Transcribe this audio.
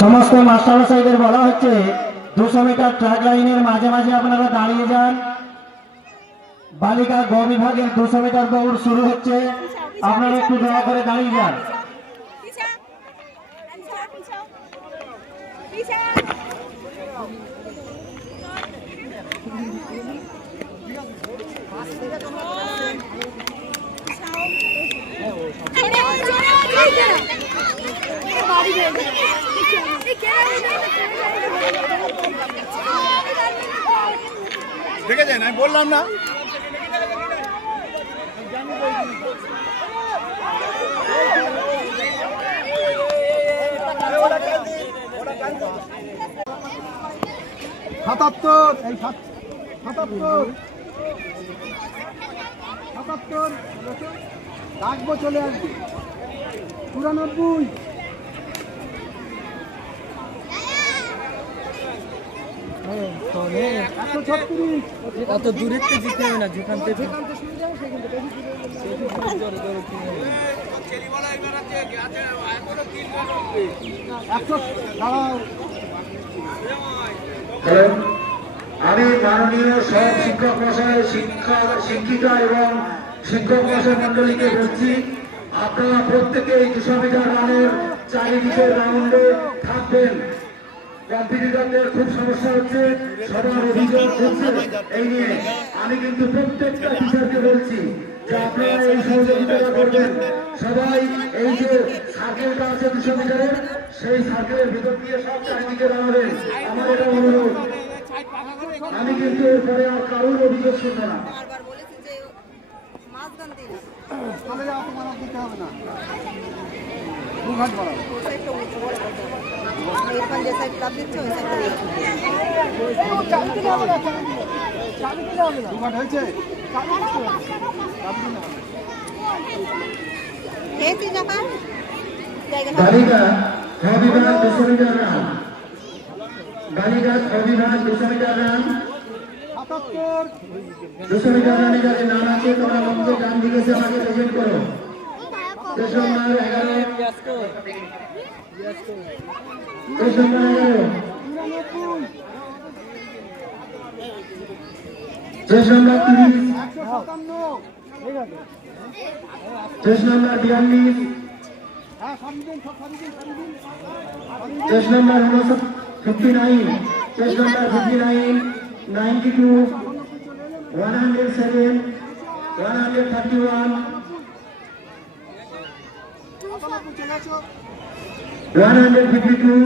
সমস্ত মাস্টারমশাইদের বলা হচ্ছে 200 মিটার ট্র্যাক লাইনের মাঝে মাঝে আপনারা দাঁড়িয়ে যান। বালিকা গ বিভাগের 200 মিটার দৌড় শুরু হচ্ছে, আপনারা একটু দয়া করে দাঁড়িয়ে যান। দেখে যায় না, বললাম না। সাতাত্তর, এই 77 77 রাখবো, চলে আসবে 94 অত দূরের থেকে জিততে হবে না, যেখান থেকে আমি মাননীয় সব শিক্ষক মশাই, শিক্ষিকা এবং শিক্ষক মশাই মন্ডলীকে বলছি, আপনারা প্রত্যেকে এই 200 মিটার রানের চারিদিকের রাউন্ডে থাকবেন। কম্পিটিটরদের খুব সমস্যা হচ্ছে, সবার অভিযোগ হচ্ছে এই নিয়ে। আমি কিন্তু প্রত্যেকটা টিচারকে বলছি যে আপনারা এই সহযোগিতা করবেন। সবাই এই যে সার্কেলটা আছে 200 মিটারের, সেই সার্কেলের ভিতর দিয়ে সব চারিদিকে দাঁড়াবেন, আমার এটা অনুরোধ। আমি কিন্তু এরপরে আর কারোর অভিযোগ শুনবো না। বালিকা খ বিভাগ 200 মিটার রান, বালিকা খ বিভাগ 200 মিটার রান, 200 মিটার রানে যাদের নাম আছে তোমরা মঞ্চে ডান দিকে এসে আমাকে প্রেজেন্ট করো। দেশ নম্বর 11, দেশ নম্বর 11, দেশ নম্বর 30, দেশ নম্বর 42, দেশ নম্বর 59, দেশ নম্বর 59, 92, 107, 131, 152